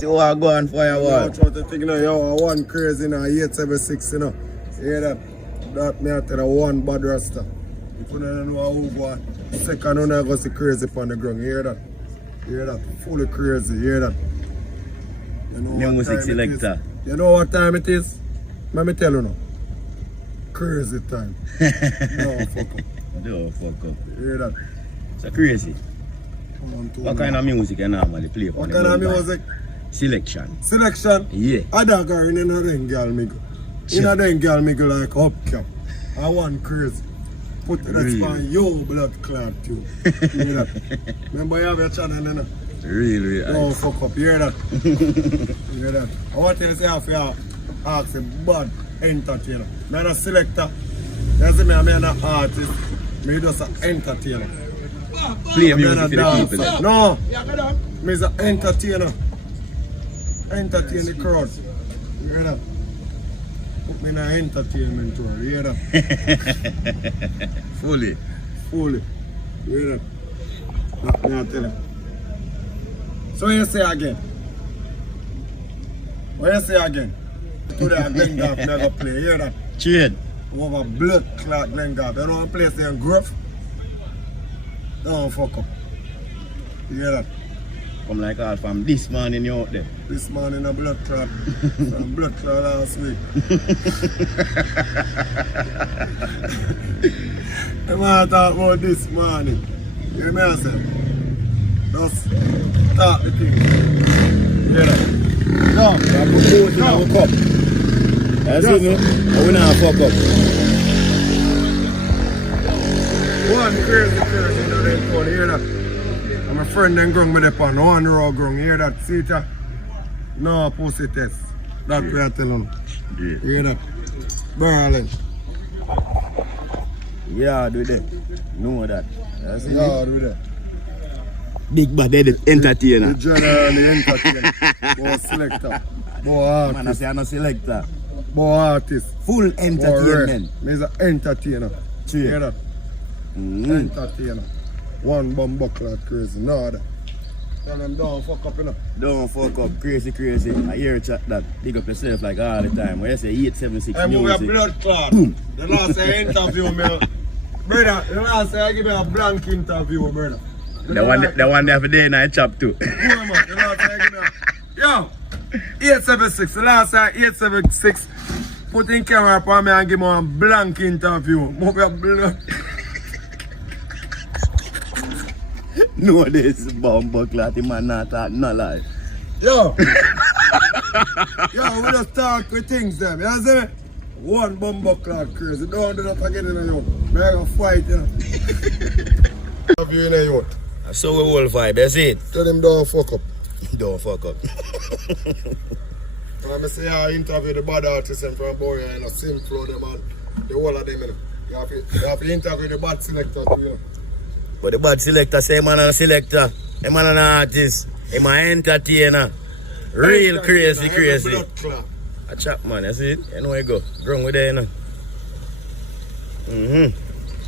See what I go on firewall. I'm trying to think now, yo, I one crazy now, 876, you know. You hear that? That me I tell you, one bad rasta. If you don't know who go on, second one I go see crazy on the ground. You hear that? You hear that? Fully crazy, you hear that? You know Music selector. You know what time it is? Let me tell you now. Crazy time. No, fuck up. No, fuck up. You hear that? So crazy. Come on, What kind of music you normally play? What kind of music? Selection. Selection? Yeah. I don't go in a them girl me go. In a them girl me go like hubcap. I want crazy. Put that Really? on your blood clot too. You hear that? Remember you have your channel, you know? Really? Don't fuck up, you hear that? You hear that? I want to say half your ask a bad entertainer. I'm not a selector. You see me, I'm not an artist. I'm just an entertainer. Play I'm music not for a the dancer. people. No, I'm an entertainer. Entertain the crowd. You hear that? Put me in an entertainment world. You hear that? Fully. Fully. You hear that? Let me tell you. So what you say again? What you say again? Today a Glengarp never play. You hear that? Trade. Over blood clot Glengarp. You know one place in Grove? Don't fuck up. You hear that? Come like all from this morning you out there. This morning a blood clot. Some blood clot last week. I want to talk about this morning. You hear me I say? Just talk the thing. You hear that? No. I put both in our cup. You see me? I will not fuck up. One crazy in the red phone, you hear that? And my friend then grung me up on one row grung, you hear that? See it? No pussy test. That's what I tell them. Yeah. You hear that? Berlin. Yeah, do that. Know that. You see me? Yeah, do that. Big bad headed entertainer. The general, the entertainer. Boy selector. Boy Man, I artist. say I'm a selector. Boy artist. Full entertainment. Me is an entertainer. You hear that? Mm. Entertainer. One bomb buckler crazy. No that. Tell them don't fuck up enough. Don't fuck up, crazy. I hear you chat that. Big up yourself like all the time. When you say 876 I move music. your blood clot. The last I interview me. Brother, the last I give me a blank interview, brother. The one there for day night chop too. Poor man, the last I give me a... Yo! 876, the last I 876. Put in camera upon me and give me a blank interview. Move your blood. No, this bomb buckler, the man not talk no lie. Yo! Yo, we just talk with things them, you see me? One bomb buckler crazy. Don't do that again in the youth. Me gonna fight, you know. Have you in the youth? So we all vibe, that's it. Tell them don't fuck up. Don't fuck up. When I say I interview the bad artists and from Boy and a simple them and the whole of them, you know. You have to interview the bad selectors, you know. But the bad selector say man a selector, a man an artist, a man entertainer. Real crazy. Blood clot. A chap man, that's it. You know where you go. Ground with there, you know.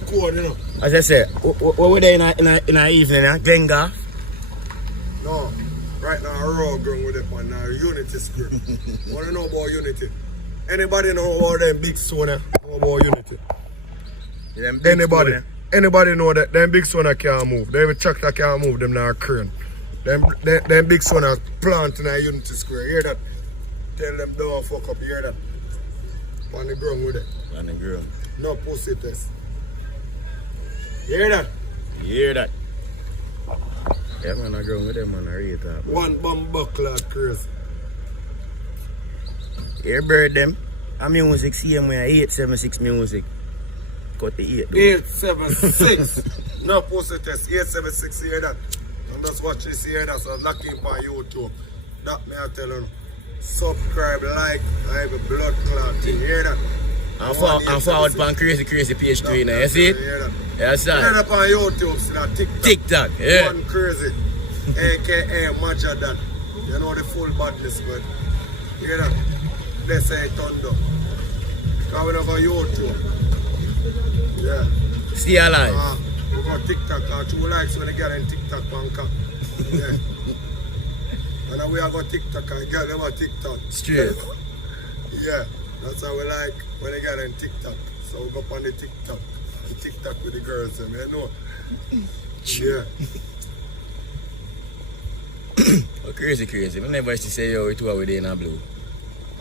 Code, you know. As I say, what were they in a evening, Glengarp? No. Right now, a raw ground with them on Unity Square. What do you know about Unity? Anybody know about them big Sona? Know about Unity? Anybody know that them big Sona can't move? Them tractor can't move, them now crane. Them big Sona plant in a Unity Square. Hear that? Tell them don't fuck up, you hear that? On the ground with it. On the ground. No pussy test. You hear that? You hear that? Yeah, man, I ground with them, man, I rate that. One bomb buckler crazy. Here, bird them. A music, same way, 876 music. Cut the 8 though. 876. No pussy test. 876, you hear that? And that's what you see here, that's a lucky on YouTube. That me I tell you. Subscribe, like, I have a blood clot thing, you hear that? And forward pan crazy page 3 now, you see it? Yeah, sir. Hear that on YouTube, see that TikTok. TikTok, yeah. One crazy. AKA Maja that. You know the full badness, but you hear that? Let's say thunder. Because we have a YouTube. Yeah. Stay alive. We got TikTok, 2 likes when they get in TikTok banker. Yeah. And then we are going TikTok and girl them a TikTok. Straight. Yeah, that's how we like when they get on TikTok. So we go up on the TikTok with the girls, them, you know. Yeah. Oh, crazy. I never used to say yo, we two are in a blue.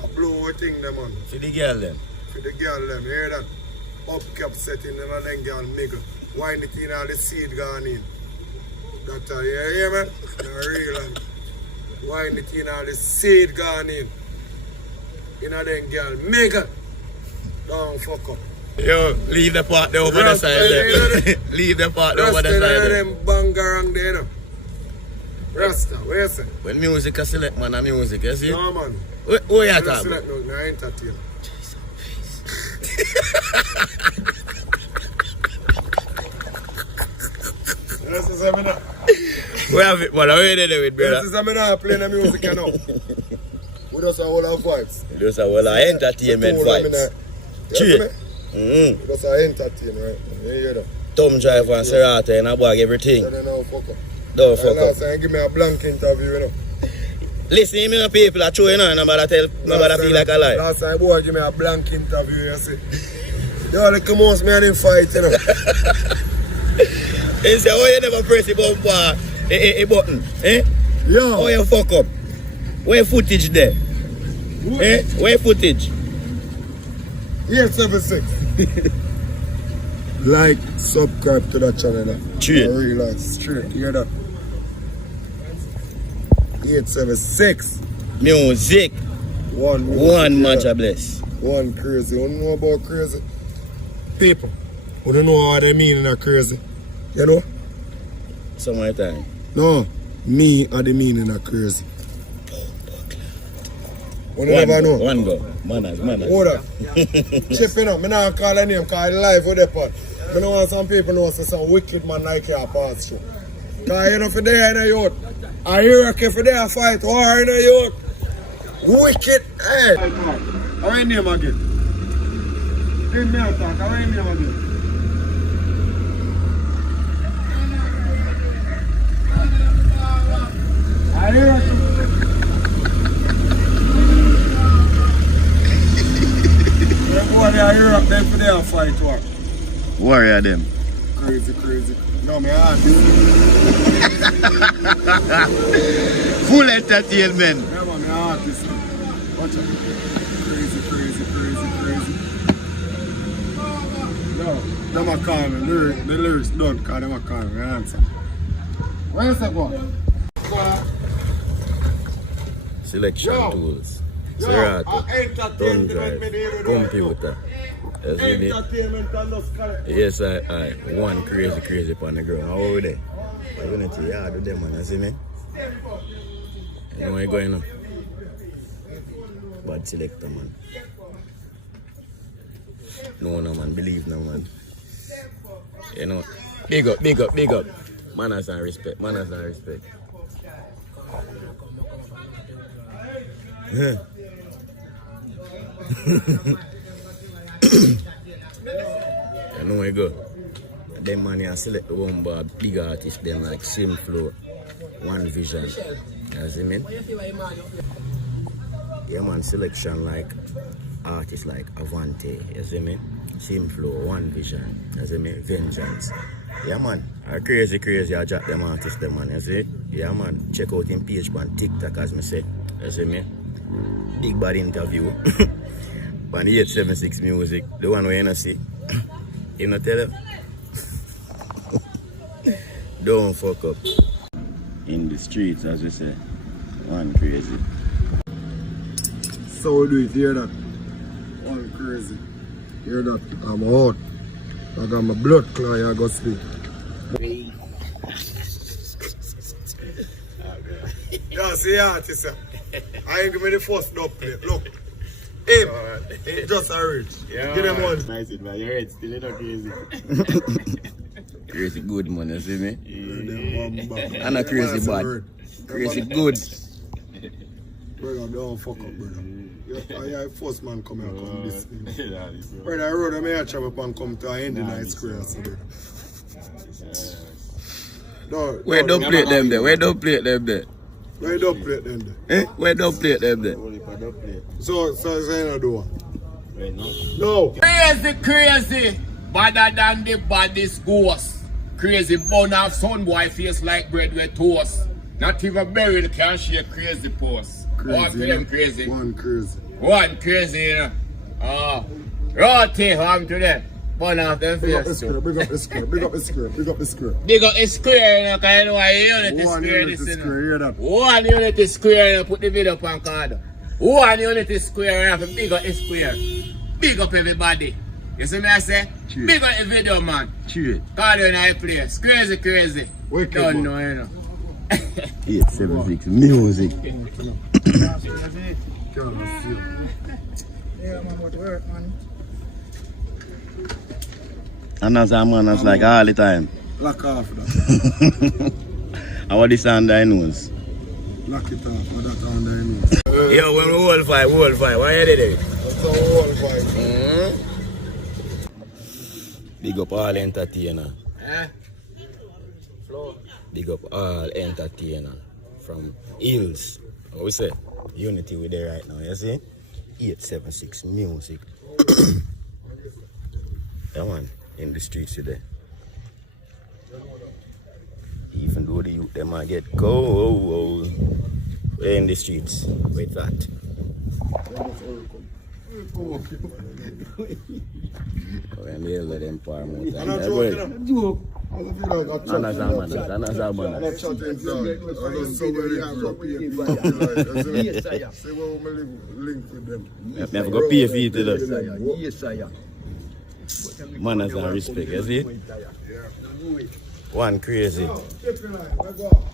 A blue thing, them on. For the girl them. For the girl, them, you hear that? Up cap setting, and then girl miggle. Wine it in, all the seed gone in. That's how you hear me? You're real. And wine it in, all the seed gone in. You know, then girl miggle. Don't fuck up. Yo, leave the part there over the side there. Leave the part there over the side Rasta, there. them bangarang there, you know. Rasta, where you say? When music is select, man, a music, you see? No, man. Who you talking about? Select me, I entertain. This is a minute. We have it, man. Where you there with, brother? This is a minute playing the music, you know. We just have all our vibes. Those are all our entertainment vibes. True. We just are entertain, right? You hear that? Tom Driver and Serrata and a bag everything. So then now fuck up. Don't fuck up. Last time give me a blank interview, you know. Listen, me people are true, you know, nobody feel like a lie. Last time boy give me a blank interview, you see. Yo, like come on, me and him fight, you know. He say, oh, you never press the bumper, a button, eh? Yo. Oh, you fuck up. Where footage there? Eh? Where footage? 876. Like, subscribe to that channel. True. I realize, straight, you hear that? 876. Music. One match a bless. One crazy. You know about crazy? People. You don't know what they mean in a crazy. You know? Some more time. No. Me are the meaning of crazy. You never know. One go. Manners. Hold up. Chipping up. I not call a name because I live with the pot. I know what some people know say some wicked man like you pass through. Because you know for there in the youth. I hear if there fight war in the youth. Wicked. Hey. How are your name again? Give me a talk. How are your name again? I hear I hear up there for their fight war. Warrior them. Crazy. No, me artist. Full entertainment. Yeah, man, me artist. Watch out. Crazy. No, them a call me. The lyrics done because them a call me. Answer. Where is that boy? Selection Yo. tools. Yo, Serrata. Thumb entertainment drive. when me do it. Computer. Yes, you did. Entertainment and just correct. Yes, I. One crazy upon the ground. How are they? I'm going to yard with them, man. You see me? You know where you're going now? Bad selector, man. No, man. Believe no, man. You know, big up. Manners and respect. Yeah. You know where you go? Them man here select the one bar big artists, them like Same Flow, One Vision. You see me? Yeah man, selection like artists like Avante, you see me? Same Flow, One Vision, you see me? Vengeance. Yeah man, crazy I jack them artists them man, you see? Yeah man, check out him page on TikTok as me say, you see me? Big bad interview. On 876 music, the one where you not see. You not tell them? Don't fuck up. In the streets, as we say. One crazy. So we do it, hear that? One crazy. Hear that? I'm out. I got my blood clot, I go sleep. Yeah, see artist. I ain't give me the first dub plate. Look. Him. He just a rich. Yeah, give them one. nice it, man. You're right. Still not crazy. Crazy good, man. You see me? Yeah. I'm not crazy bad. Crazy good. Brother, don't fuck up, brother. Yeah, first man come here and come this thing. Brother, I rode me a travel and come to an ending night square. Where don't play them there? Where the plate then? Where the plate them there? So you not do what? Right now? No. Crazy. Better than the baddest ghost. Crazy bun off son boy face like bread with toast. Not even burial can share crazy post. What to them crazy? One crazy. One crazy, you know. Roti, home to them. Bun off them Big up the face square, too. big up the square, big up the square, big up the square. Big up the square, you know, because you know why unity One square unity this, you know. square, hear that? One unity square, you know, put the video up on card. One unity square, you have to big up the square. Big up everybody. You see me I say? Cheers. Big up the video, man. Cheers. Call you in a place. Crazy. Wicked, Don't man. know, you know. 876 music. Can't see. Yeah, man, what work, man. And that's a man that's like all the time. Lock off that. And what this on thy nose? Lock it off, but that on the nose. Yo, when we whole five, why you did it? That's a whole vibe. Big up all entertainer. Eh? Big up all entertainer from Hills. What we say? Unity with there right now, you see? 876 music. That one in the streets today. Even though the youth them might get cold, we're in the streets with that. When they let them par more time. I'm not joking. Joke. I feel like I chat. Another man. I'm not chatting down. I don't so many people. Say what we link with them. I have to go pay for it today. Yes, sir. Manners and respect, you see? One crazy. Let's go.